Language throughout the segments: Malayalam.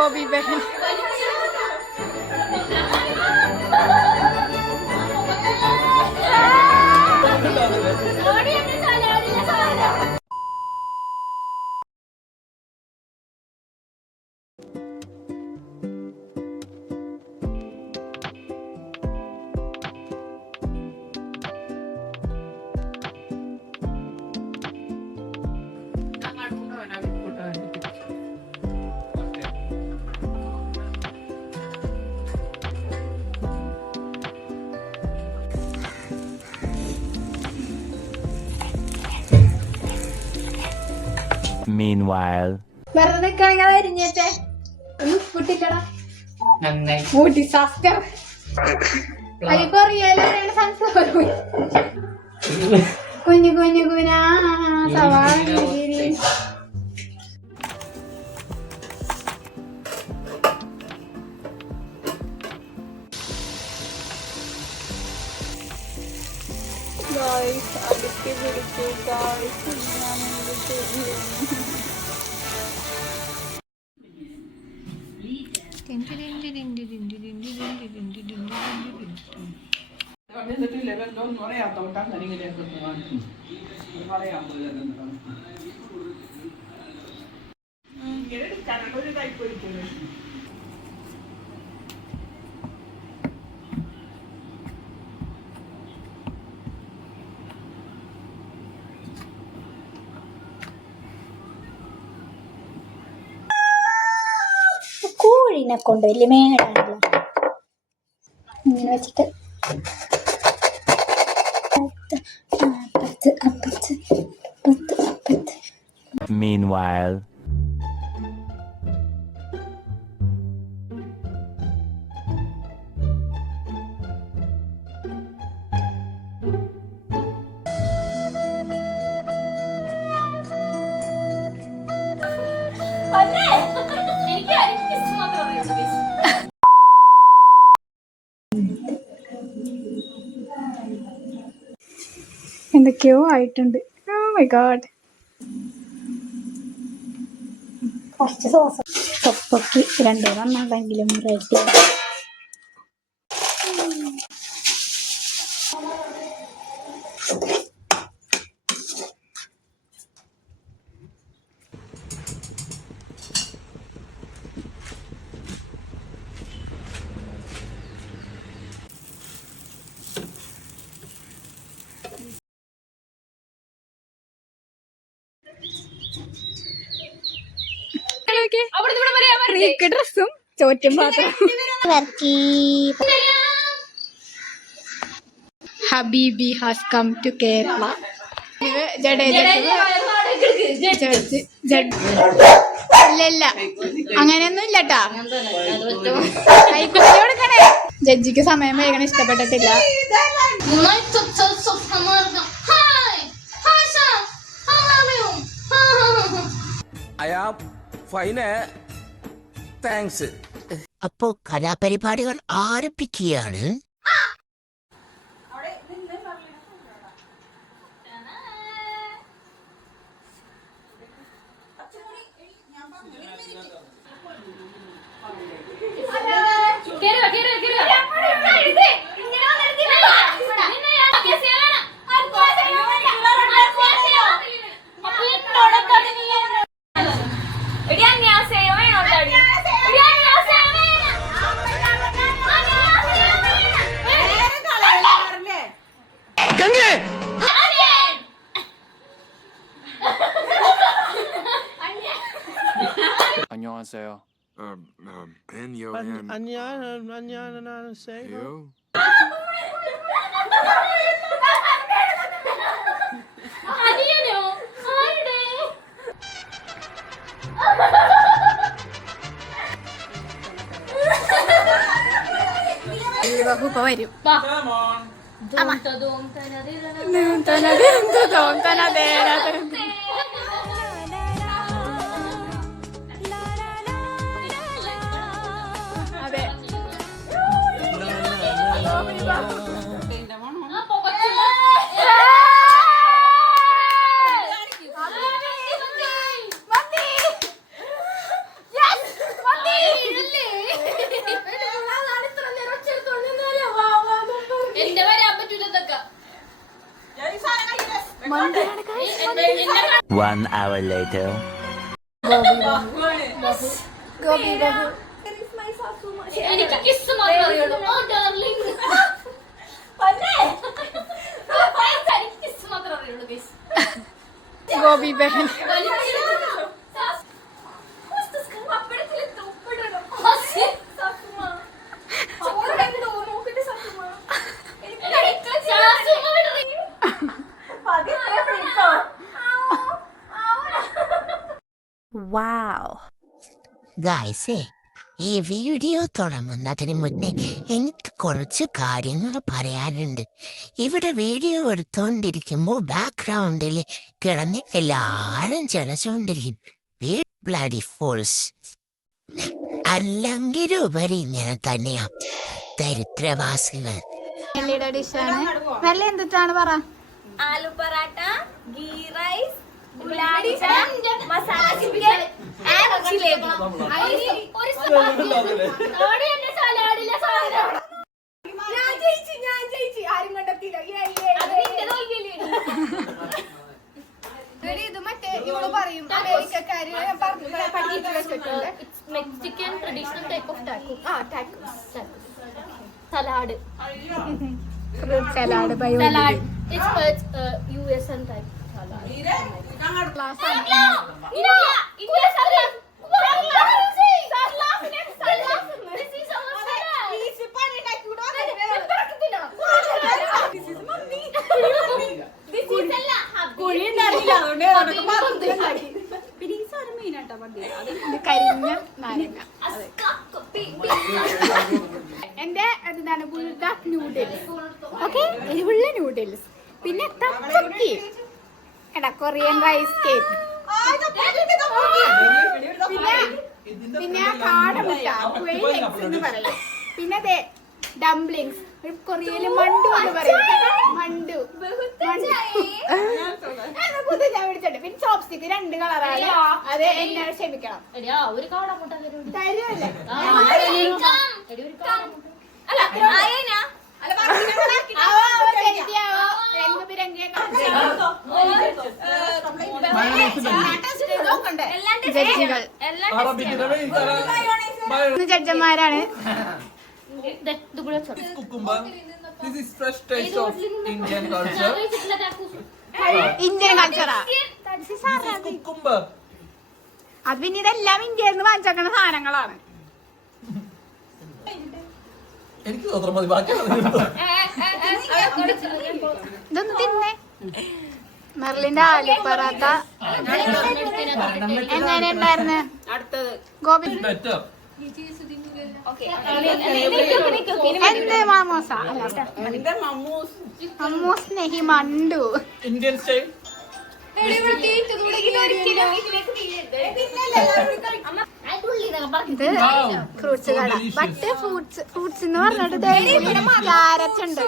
ഗോപി ബഹൻ. Meanwhile, കുഞ്ഞു കുഞ്ഞു കുനാ സവാള അടുക്കി പിടിച്ചു കോഴിനെ കൊണ്ട് വലിയ മേടാണല്ലോ ഇങ്ങനെ വെച്ചിട്ട് meanwhile, എന്തൊക്കെയോ ആയിട്ടുണ്ട്. Oh my god. കുറച്ച് സോസ് തൊപ്പൊക്കി രണ്ടെണ്ണെങ്കിലും റെഡി. ഡ്രസ്സും ചോറ്റും പാത്രം. ഹബീബി ഹാസ് കം ടു കേരള. ഇല്ല അങ്ങനെയൊന്നും ഇല്ലട്ടാ. കൈക്കുട്ടി കൊടുക്കണേ. ജഡ്ജിക്ക് സമയം വേഗം ഇഷ്ടപ്പെട്ടിട്ടില്ല. അപ്പോ കലാപരിപാടികൾ ആരംഭിക്കുകയാണ്. 안녕하세요. 안녕하세요. ഇപ്പൊ വരും. അതെ 1 hour later. ഗോപി ബഹു എനിക്ക് കിസ് മാത്രമേ അറിയുള്ളൂ. ഓ ഡാർലിംഗ്. എനിക്ക് കിസ് മാത്രമേ അറിയുള്ളൂ guys. ഗോപി ബഹൻ ഗായ്സേ, ഈ വീഡിയോ തുടങ്ങുന്നതിന് മുന്നേ എനിക്ക് കുറച്ച് കാര്യങ്ങൾ പറയാനുണ്ട്. ഇവിടെ വീഡിയോ എടുത്തോണ്ടിരിക്കുമ്പോ ബാക്ക്ഗ്രൗണ്ടിൽ കിടന്ന് എല്ലാരും ചലച്ചുകൊണ്ടിരിക്കും. Bloody false. അല്ലെങ്കിൽ ഉപരി ഇങ്ങനെ തന്നെയാ ദരിദ്രവാസികൾ. മെല്ലിയുടെ ഡിഷാണ്. മെല്ലെ എന്തിട്ടാണ് പറ? Aloo paratha, ghee rice, gulab jamun, masala chicken and jalebi. ഒരു സലാഡ് എന്നെ സലാഡിലെ സാധനം. ഞാൻ ജയിച്ചു. ആരും കണ്ടെത്തിയില്ല. അത് നിന്റെ തോൽവിയല്ലേ? ഇത് മറ്റേ ഇവള് പറയും അമേരിക്കക്കാര് പഠിപ്പിച്ചു വെച്ചിട്ടുണ്ട്. Mexican traditional type of taco. Salad. Fruit salad by Salad. It's USN type salad. Class India salad. This is our salad. This is അല്ല. കരിഞ്ഞ നാരങ്ങ. എന്റെ എന്താണ് ബുൾഡാക്ക് നൂഡിൽസ്. ഓക്കെ, എരിവുള്ള നൂഡിൽസ്. പിന്നെ തപ്പക്കി എടാ കൊറിയൻ റൈസ് കേക്ക്. പിന്നെ കാടമുട്ട എന്ന് പറയും. പിന്നെ ഡംപ്ലിങ്സ്. കൊറിയയില് മണ്ടു എന്ന് പറയും. മണ്ടു ഞാൻ വിളിച്ചിട്ട്. പിന്നെ ചോപ്സ്റ്റിക്ക് 2 കളറാണ്. അത് എന്നെ ക്ഷമിക്കണം. ഒരു കാടമുട്ട തരുമല്ലേ? ജഡ്ജികൾ ജഡ്ജന്മാരാണ്. Cucumber. This is fresh taste of Indian culture. Indian കൾച്ചറാ. This is cucumber. അത് പിന്നെ ഇതെല്ലാം ഇന്ത്യയിൽ നിന്ന് വാങ്ങിച്ചേക്കണ സാധനങ്ങളാണ്. എനിക്ക് മാത്രം മതി, ബാക്കി ഇതൊന്ന് തിന്നേ. മെർലിന്റെ ആലു പറാത്ത എങ്ങനെ ഉണ്ടായിരുന്നു? ഗോപി better. എന്ത് മാമോസ? മമ്മൂസ് നെഹി മണ്ടു. Indian style. ഇത് ഫ്രൂട്ട്സ് കട. ബട്ട് ഫ്രൂട്ട്സ് എന്ന് പറഞ്ഞിട്ട് ക്യാരറ്റ് ഉണ്ട്.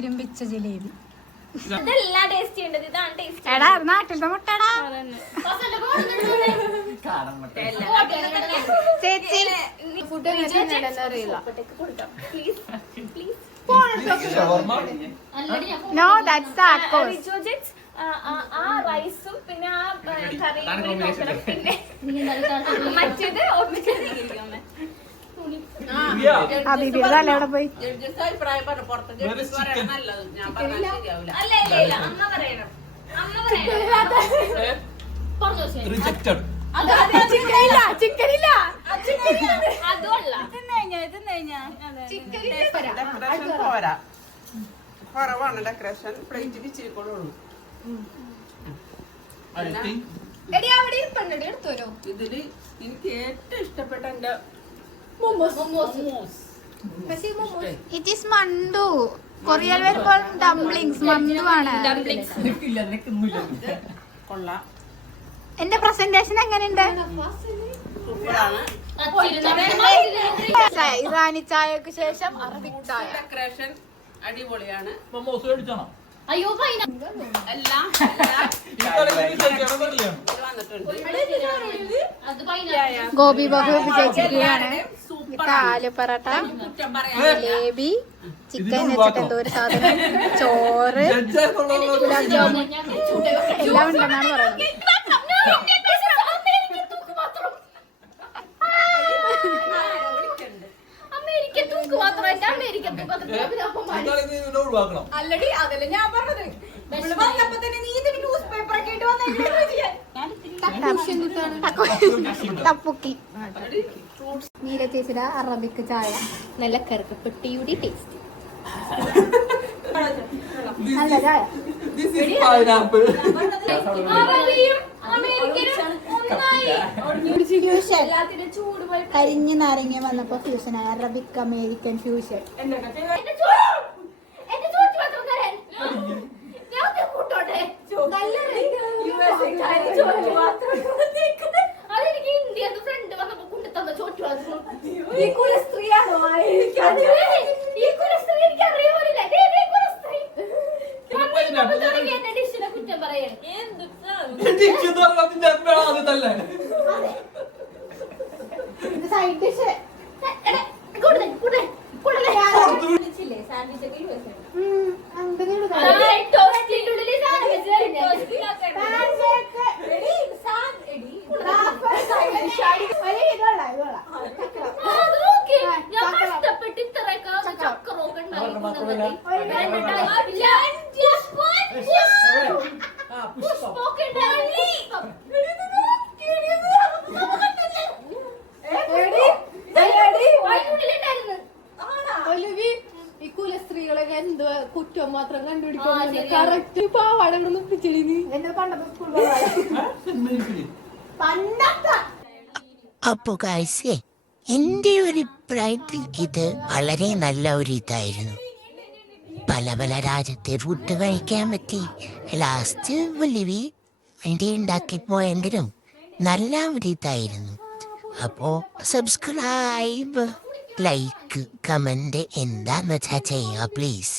ഇരുമ്പിച്ച ജിലേബി. ഇതെല്ലാം ടേസ്റ്റ് ചെയ്യേണ്ടത്. ഇതാണ് ടേസ്റ്റ്. എടാ നാട്ടിലത്തെ മുട്ടടാ. ചേച്ചി ഫുഡ് അറിയില്ല. Shawarma. No that's tacos. ആ റൈസും പിന്നെ ആ കറിയും പിന്നെ മറ്റേത് Yeah. അബീബിയുടെ അല്ല അവിടെ പോയി. Where is chicken? അല്ല അമ്മ പറയണം. Rejected. ചിക്കനില്ല ചിക്കനില്ല അതുമല്ല കുറവാണ് ഡെക്കറേഷൻ. പ്ലേറ്റിൽ ഇച്ചിരി കൊള്ളുള്ളൂ. I think. ഇതില് എനിക്ക് ഏറ്റവും ഇഷ്ടപ്പെട്ട എന്റെ ഇറ്റ് ഈസ് മണ്ടു. കൊറിയയിൽ വരുമ്പോൾ ഡംപ്ലിങ്സ് മന്തു ആണ്. കൊള്ളാം, എന്റെ പ്രസന്റേഷൻ എങ്ങനെയുണ്ട്? സൂപ്പറാണ്. ഇറാനി ചായക്ക് ശേഷം അറബിക് ചായ. ഡെക്കറേഷൻ അടിപൊളിയാണ്. Momos മേടിച്ചാണോ? അയ്യോ എല്ലാം ഈ കളിയിൽ വിജയിക്കണം എന്നറിയാം. ഇത് വന്നിട്ടുണ്ട്. അത് ഗോപി ബഹു വിജയിച്ചിരിക്കുകയാണ്. കാല് പറാട്ട, കുറ്റം പറയാൻ ജിലേബി, ചിക്കൻ വെച്ചിട്ട് എന്തോ ഒരു സാധനം, ചോറ്, ഗുലാബ് ജാമുൻ എല്ലാം ഉണ്ടെന്നാണ് പറയുന്നത്. അമേരിക്കൻ തൂക്ക് മാത്രമല്ല അമേരിക്കൻ ഒഴിവാക്കണം. അല്ലടി അതല്ല ഞാൻ പറഞ്ഞത്. ഇവള് വന്നപ്പോ തന്നെ നീ ഇതിന് ന്യൂസ് പേപ്പർ ഒക്കെ ഇട്ട് വന്നേക്കാൻ. തപ്പുക്കി. നീല ചേച്ചിയുടെ അറബിക്ക് ചായ നല്ല കറുക്കപ്പെട്ടിയുടെ ടേസ്റ്റ്. നല്ല ചായ. This is pineapple. അറബിയും അമേരിക്കനും ഒന്നായി. ഫ്യൂഷൻ. എല്ലാത്തിനും ചൂട് പോയി. കരിഞ്ഞ നാരങ്ങ വന്നപ്പോ ഫ്യൂഷനായ അറബിക് അമേരിക്കൻ ഫ്യൂഷൻ. എന്റെ ചോറ്റ് മാത്രം തരാൻ ഞാൻ ഇത് കൂട്ടോട്ടെ. നല്ല ചോറ്റ് മാത്രം. അതെനിക്ക് ഇന്ത്യന്ന് ഫ്രണ്ട് വന്നപ്പോ കൊണ്ടുതന്ന ചോറ്റ് മാത്രം. ഈ കുലസ്ത്രീയാണോ ആയിരിക്കാൻ? ഈ കുലസ്ത്രീ എനിക്ക് അറിയാറില്ല. എന്റെ ഡിഷിനെ കുറ്റം പറയണേ. Dish എന്ന് പറഞ്ഞാൽ അതിന്റെ അകത്ത് അത് തന്നെ. Side dish. വിളിച്ചില്ലേ സാൻഡ്വിച്ച് ഒക്കെ യൂസ് ചെയ്യണം. ഞാൻ കഷ്ടപ്പെട്ട് ഇത്രയൊക്കെ ചക്കറൊക്കെ ഈ കുലസ്ത്രീകളൊക്കെ എന്തോ കുറ്റം മാത്രം കണ്ടുപിടിക്കാൻ കറക്റ്റ് പാവാടകൾ ഒപ്പിച്ചെളി നീ എന്റെ പണ്ടത്തെ സ്കൂൾ അപ്പോ ഗൈസേ എൻ്റെ ഒരു അഭിപ്രായത്തിൽ ഇത് വളരെ നല്ല ഒരു ഇതായിരുന്നു. പല പല രാജ്യത്തെ ഫുഡ് കഴിക്കാൻ പറ്റി. ലാസ്റ്റ് വലിയ വണ്ടി ഉണ്ടാക്കി പോയെങ്കിലും നല്ല ഒരു ഇതായിരുന്നു. അപ്പോ സബ്സ്ക്രൈബ്, ലൈക്ക്, കമന്റ് എന്താന്ന് വെച്ചാൽ ചെയ്യുക പ്ലീസ്.